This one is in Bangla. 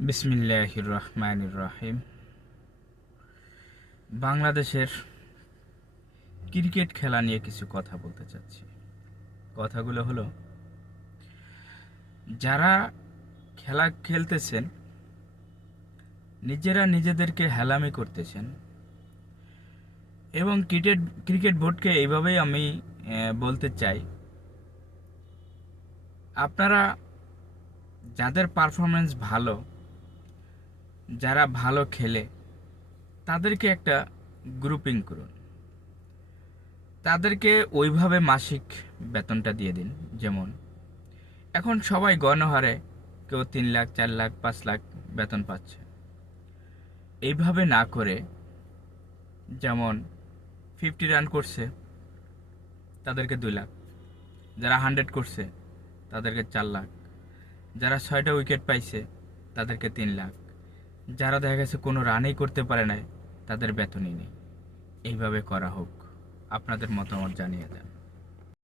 বিসমিল্লাহির রহমানির রহিম। বাংলাদেশের ক্রিকেট খেলা নিয়ে কিছু কথা বলতে চাচ্ছি। কথাগুলো হলো, যারা খেলা খেলতেছেন নিজেরা নিজেদেরকে হেলামি করতেছেন, এবং ক্রিকেট ক্রিকেট বোর্ডকে এইভাবেই আমি বলতে চাই, আপনারা যাদের পারফরমেন্স ভালো, যারা ভালো খেলে, তাদেরকে একটা গ্রুপিং করুন, তাদেরকে ওইভাবে মাসিক বেতনটা দিয়ে দিন। যেমন এখন সবাই গণহারে কেউ 3 লাখ, 4 লাখ, 5 লাখ বেতন পাচ্ছে। এইভাবে না করে, যেমন 50 রান করছে তাদেরকে 2 লাখ, যারা 100 করছে তাদেরকে 4 লাখ, যারা 6টা উইকেট পাইছে তাদেরকে 3 লাখ, যারা দেখা গেছে কোনো রানই করতে পারে নাই তাদের বেতনই নেই। এইভাবে করা হোক। আপনাদের মতামত জানিয়ে দেন।